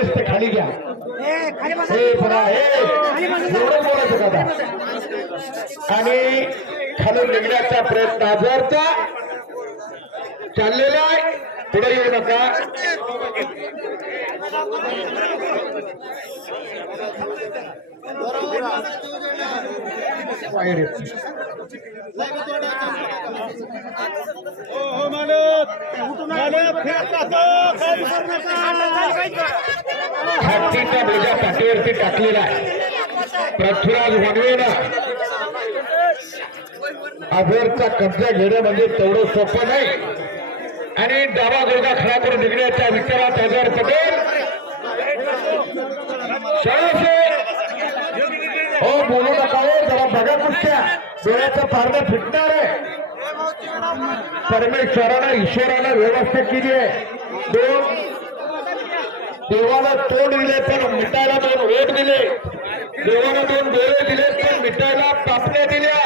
Wireless ते खाली घ्या. हे हे? आणि खालून निघण्याचा प्रयत्न आजवरचा चाललेला आहे पुढे येऊ नका. येते. हत्तीचा बोजा पाठीवरती टाकलेला पृथ्वीराज वनवेनं अभोरचा कब्जा घेणं म्हणजे तेवढं सोपं नाही. आणि डावा गोगा खडा करून निघण्याच्या विचारात हजार पटेल. हो बोलू नका हो, जरा बघा कुठच्या. डोळ्याचं पारणं फिटणार आहे. परमेश्वरानं ईश्वरानं व्यवस्था केली आहे. दोन देवाला तोंड दिले पण मिटायला दोन ओठ दिले. देवाला दोन डोळे दिले पण मिटायला पापण्या दिल्या.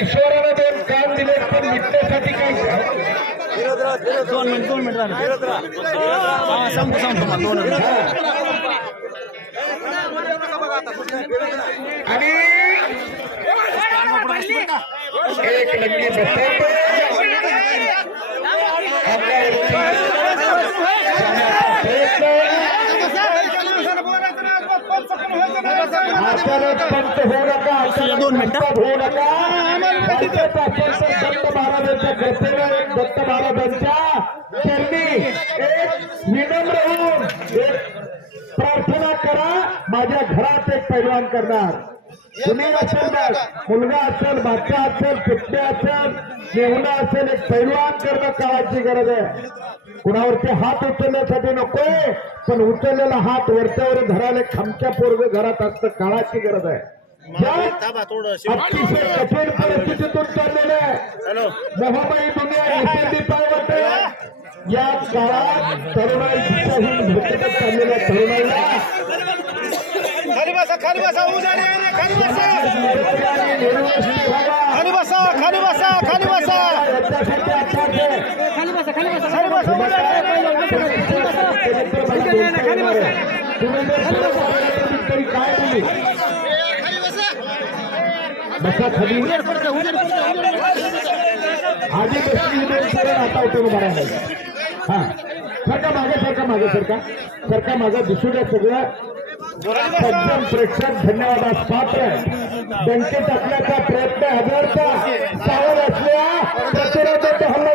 ईश्वरानं दोन कान दिले पण मिटण्यासाठी काही दोन मिनिट दोन मिनिट. आणि एक नक्की दोन मिनिटं. होऊ नका दत्त महाराजांच्या दत्त महाराजांच्या एक विनम्र होऊन प्रार्थना करा माझ्या घरात एक पैलवान करणार तुम्ही असेल मुलगा असेल बाच्या असेल पुतण्या असेल मेहुणा असेल एक पैलवान करणं काळाची गरज आहे. कुणावरती हात उचलण्यासाठी नकोय पण उचललेला हात वरच्यावर धरायला एक खमच्या पोरग घरात असतं काळाची गरज आहे. अतिशय कठीण परिस्थितीतून चाललेलं आहे. मोहबाई दुनिया या काळात तरुणाई दिशाहीन भूतगत चाललेल्या तरुणाईला खाली बसा खाली बसा उजाडी खाली बसा. खाली बसा खाली बसा खाली बसा खाली बसा खाली बसा खाली बसा खाली बसा. बसा खाली आधी आता उठून उभा राहिला हा सरका मागे सरका मागे सरका. सरका मागे दिसू द्या सगळं. सज्जन प्रेक्षक धन्यवादास पात्र बँकेत टाकण्याचा प्रयत्न हजारचा सावध असल्या प्रतिरोधाचा हल्ला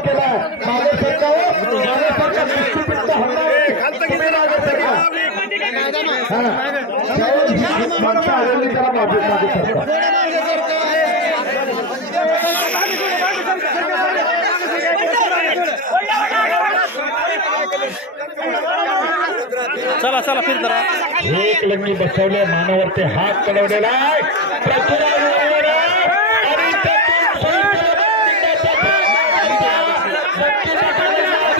केला मागे सरका हो, मागे सरका दृष्टीपिंड हल्ला तुम्ही मागे सरका. हा. त्यावेळेस माणसं आलेली जरा मागे मागे चला चला फिर जरा. एक लग्नी बसवले मानावरती हात चढवलेला आहे. पृथ्वीराज आणि त्यातून संकल्प निघण्याचा राजाभाऊ सांगलेलं गदा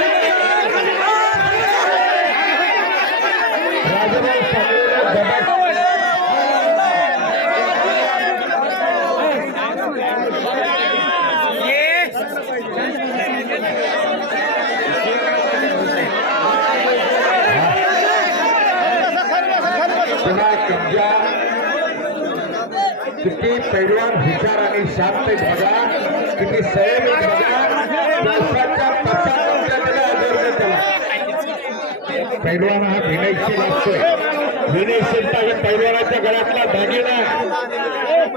किती पैलवान विचार आणि शांत आहेत बघा. किती संयम बघा. पैलवान हा विनयशील असतो विनयशीलता ही पैलवानाच्या गळ्यातला दागिना आहे.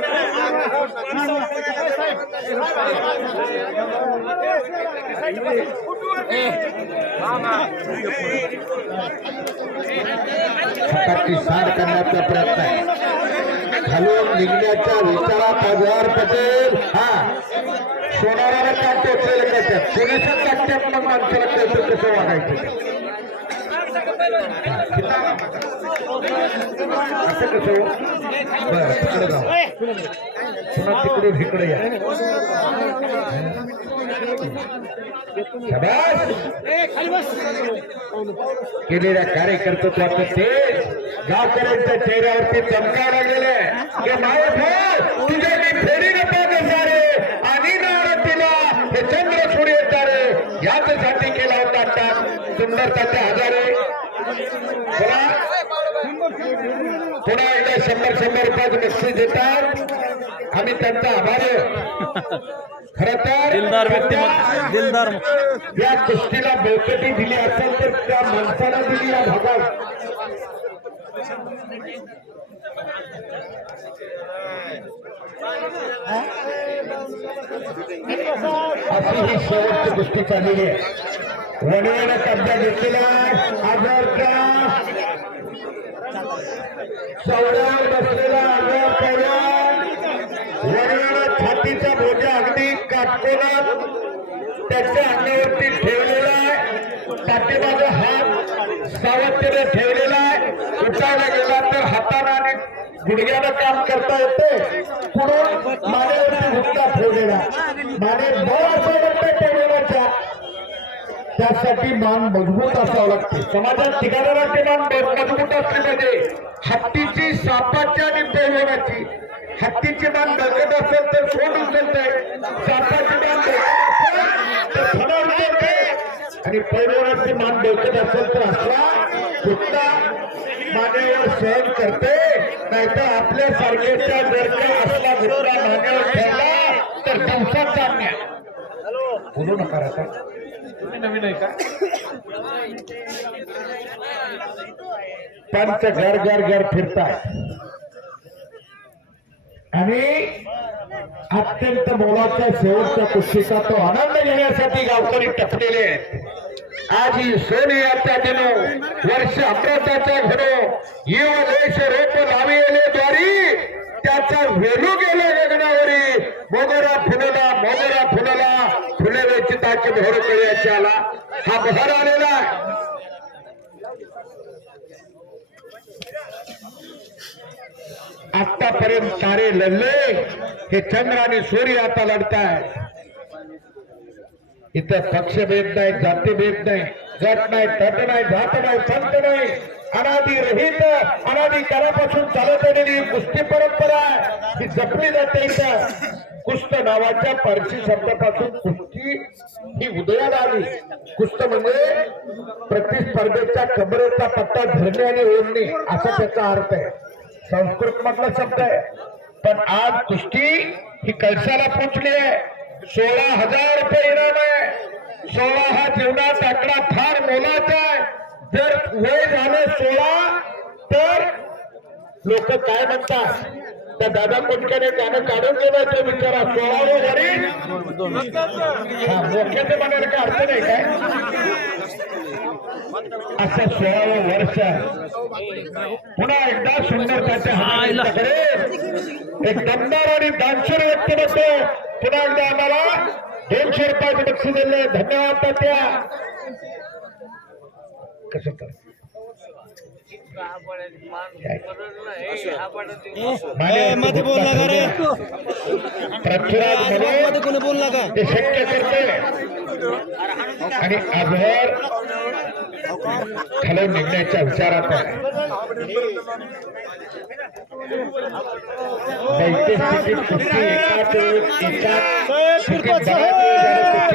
हाताची साड करण्याचा प्रयत्न आहे. घालून निघण्याच्या विचारात आजार पटेल. हा. सोनाराला काटे टोचलेलं कळतात सोन्याच्या मग माणसाला कळतं कसं वागायचं? असं कसं हो? बरं तिकडे जाऊ. पुन्हा तिकडून इकडे या. केलेल्या कार्यकर्तृत्वाचं ते गावकऱ्यांच्या चेहऱ्यावरती चमकायला गेले आहे. की माय भाऊ तुझे मी फेरी नका सारे आणि ना हे चंद्र सूर्य तारे याच्यासाठी केला होता टाक सुंदरताच्या आधारे. पुन्हा पुन्हा एकदा शंभर शंभर रुपयाचं मेसेज देतात. आम्ही त्यांचा आभार दिलदार व्यक्तिमत्व दिलदार या कुस्तीला बळकटी दिली असेल तर त्या माणसाला दिली या भागात. अशी ही शेवटची कुस्ती चाललेली आहे. वडिलांना कब्जा घेतलेला आहे. आजारच्या चौड्यावर बसलेला आजार पैलवान वडिलांना छातीचा बोजा अगदी त्याच्या अंगावरती ठेवलेला आहे. पाठीमागे हात सावधतेने ठेवलेला आहे. उठायला गेला तर हाताने आणि गुडघ्यानं काम करता येते. पुढून मानेवरती हुक्का ठेवलेला माने बाळासाहेबांच्या ठेवलेल्याच्या त्यासाठी मान मजबूत असावं लागते. समाजात ठिकाणाची मान मजबूत असली पाहिजे. हत्तीची सापाची आणि पैलवानाची हत्तीची मान दगड असेल तर सोड उचलते सापाची मान दगड उचलते आणि पैलवानाची मान डोकत असेल तर असला कुत्ता मानेवर सहन करते. नाहीतर आपल्या सारखेच्या जर का असला कुत्ता मानेवर ठेवला तर दिवसात चालण्या बोलू नका आता. नवीन आहे का? पंच घर घर घर फिरताय. आणि अत्यंत मोलाच्या शेवटच्या कुस्तीचा तो आनंद घेण्यासाठी गावकरी टपलेले आहेत. आज ही सोनियाचा दिनो वर्ष अमृताचा घडो येव देश रोप लाविले द्वारी त्याचा वेलू गेला गगनावरी. मोगरा फुलला मोगरा फुलला फुले वेचिताची भोर कळ्याची आला. हा बहर आलेला आतापर्यंत तारे लढले. हे चंद्र आणि सूर्य आता लढताय. इथं पक्षभेद नाही जातीभेद नाही गट नाही तट नाही जात नाही पंत नाही. अनादी रहित अनादी काळापासून चालत आलेली कुस्ती परंपरा आहे. ही जपली जाते इथं. कुस्त नावाच्या पारशी शब्दापासून कुस्ती ही उदयाला आली. कुस्त म्हणजे प्रतिस्पर्धेच्या कमरेचा पट्टा धरणे आणि ओढणे असा त्याचा अर्थ आहे. संस्कृत मधला शब्द आहे. पण आज कुस्ती ही कळसाला पोचली आहे. सोळा हजार रुपये इनाम आहे. सोळा हा जीवनात आकडा फार मोलाचा आहे. जर वय झालं सोळा तर लोक काय म्हणतात? त्या दादा कोटक्याने त्यानं काढून गेलं तो बिचारा सोळावं वरील हा मोक्याचे म्हणायला काय अर्थ नाही काय? असं सोळावं वर्ष. पुन्हा एकदा सुंदर त्याच्या हाताकडे एक दमदार आणि दानशूर व्यक्तिमत्व पुन्हा एकदा आम्हाला दोनशे रुपयाचे बक्षीस दिले धन्यवाद तात्या. कसं मध्ये बोलला का रे पृथ्वीराजमध्ये कोणी बोलला का ते शक्य करते आणि आभार खाली निघण्याच्या विचारात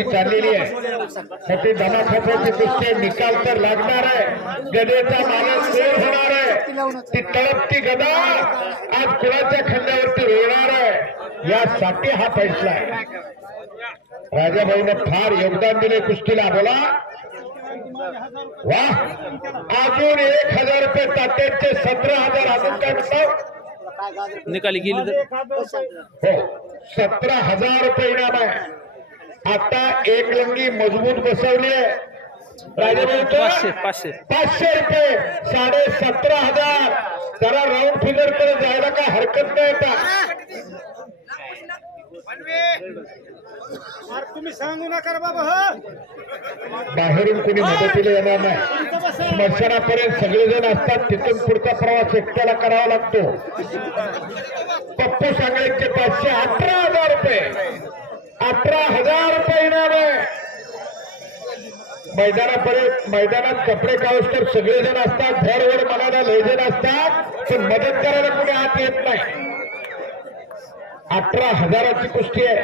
चाललेली आहे तर ती दमाखोची कुस्ती निकाल तर लागणार आहे. गदेचा मालक शेर होणार आहे? ती तळपती गदा आज कुणाच्या खांद्यावरती रोवणार आहे? यासाठी हा फैसला आहे. राजाभाऊनं फार योगदान दिले कुस्तीला बोला. वा अजून एक हजार रुपये तात्याचे सतरा हजार अजून काय म्हणतात निकाली गेली हो सतरा हजार रुपये इनाम आहे. आता एक लंगी मजबूत बसवली आहे. पाचशे राजाभाऊ पाचशे. पाचशे रुपये. साडे सतरा हजार. त्याला राऊंड फिगरकडे जायला काय हरकत नाही आता. तुम्ही सांगू नका रे बाबा बाहेरून कोणी मदतीला येणार नाही. स्मशानापर्यंत सगळेजण असतात तिथून पुढचा प्रवास एकट्याला करावा लागतो. पप्पू सांगळेचे पाचशे अठरा हजार रुपये. अठरा हजार रुपये इनाम आहे. मैदानापर्यंत मैदानात कपडे काढूस तर सगळेजण असतात भरभर मनाला लयजण असतात पण मदत करायला कुणी आत येत नाही. अठरा हजाराची कुस्ती आहे.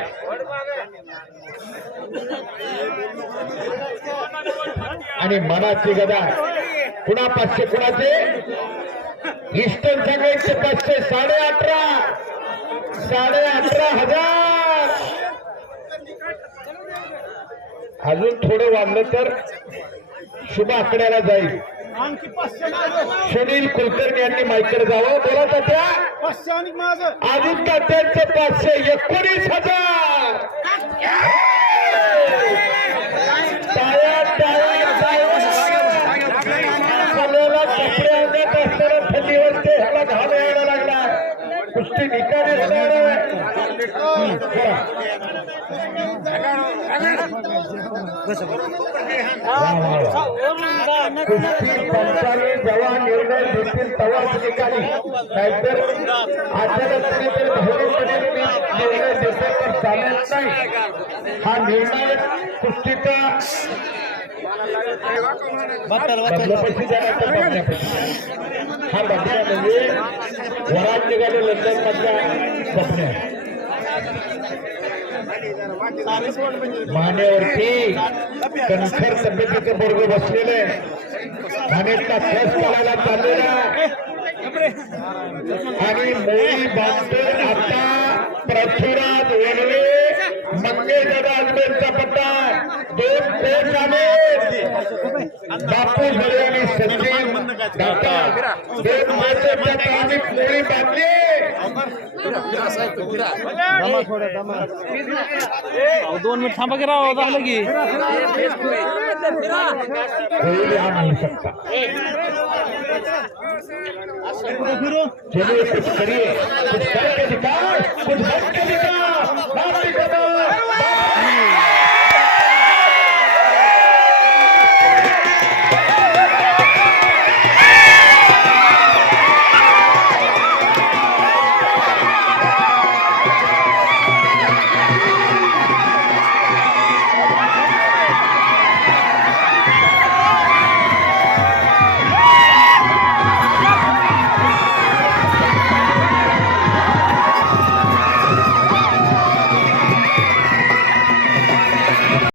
आणि मनाची गदा. पुन्हा पाचशे कुणाचे? इष्टन सांगायचे पाचशे साडे अठरा साडे अठरा हजार. अजून थोडं वाढलं तर शुभ आकड्याला जाईल. सुनील कुलकर्णी यांनी माईकडे जावं. बोला तात्या. पाचशे आणि माझं अजून तात्यांचे पाचशे एकोणीस हजार. टाळ्या, टाळ्या, टाळ्या. आपल्याला कपडे आणत असताना थंडी वाजते ह्याला घाम यायला लागला. कुस्ती निकाली होणार आहे. निर्णय घेतील तेव्हाच निकाली नाहीतर अचानक निर्णय देते तर चालत नाही हा निर्णय कुस्तीचा हा बदल्या म्हणजे वरात निघाले लंडन मधल्या स्वप्न मानेवरती कणखर तब्येतीचे बरोबर बसलेले मानेचा खस करायला चाललेला? आणि मोळी बांधून आता पृथ्वीराज वनवे मंगे दादा अजमेरचा पट्टा. दोन कोच आले बापू झरे आणि दाता दोन कोचच्या तळाने मोळी बांधली दोन मिनिट थांबा की राव झालं की होईल